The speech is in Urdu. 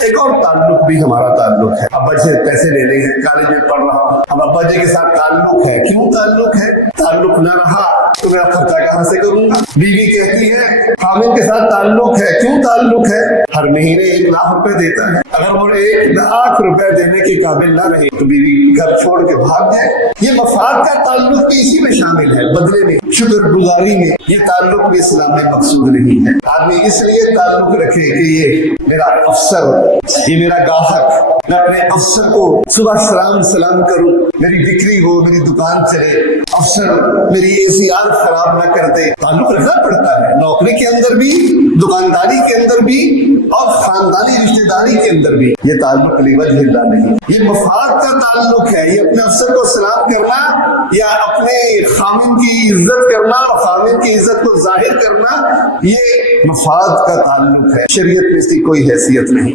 ایک اور تعلق بھی ہمارا تعلق ہے، ابا سے پیسے لینے ہیں، کالج میں پڑھ رہا ہوں، اب ابا جی کے ساتھ تعلق ہے، کیوں تعلق ہے؟ تعلق نہ رہا تو میرا خرچہ کہاں سے کروں گا؟ بیوی کہتی ہے خاوند کے ساتھ تعلق ہے، کیوں تعلق ہے؟ ہر مہینے 1,00,000 روپے دیتا ہے، اگر وہ 1,00,000 روپے دینے کے قابل نہ رہے تو بیوی گھر چھوڑ کے بھاگ جائے۔ یہ مفاد کا تعلق بھی اسی میں شامل ہے، بدلے میں، شکر گزاری میں۔ یہ تعلق بھی اسلام میں مقصود نہیں ہے۔ آدمی اس لیے تعلق رکھے کہ یہ میرا افسر، یہ میرا گاہک، میں اپنے افسر کو صبح سلام کروں، میری بکری ہو، میری دکان چلے، افسر میری ACR خراب نہ کر دے۔ تعلق رکھنا پڑتا ہے، نوکری کے اندر بھی، دکانداری کے اندر بھی، اور خاندانی رشتہ داری کے اندر بھی۔ یہ تعلق لوجہ اللہ نہیں، یہ مفاد کا تعلق ہے۔ یہ اپنے افسر کو سلام کرنا یا اپنے خامن کی عزت کرنا اور خامن کی عزت کو ظاہر کرنا، یہ مفاد کا تعلق ہے۔ شریعت میں اس کی کوئی حیثیت نہیں۔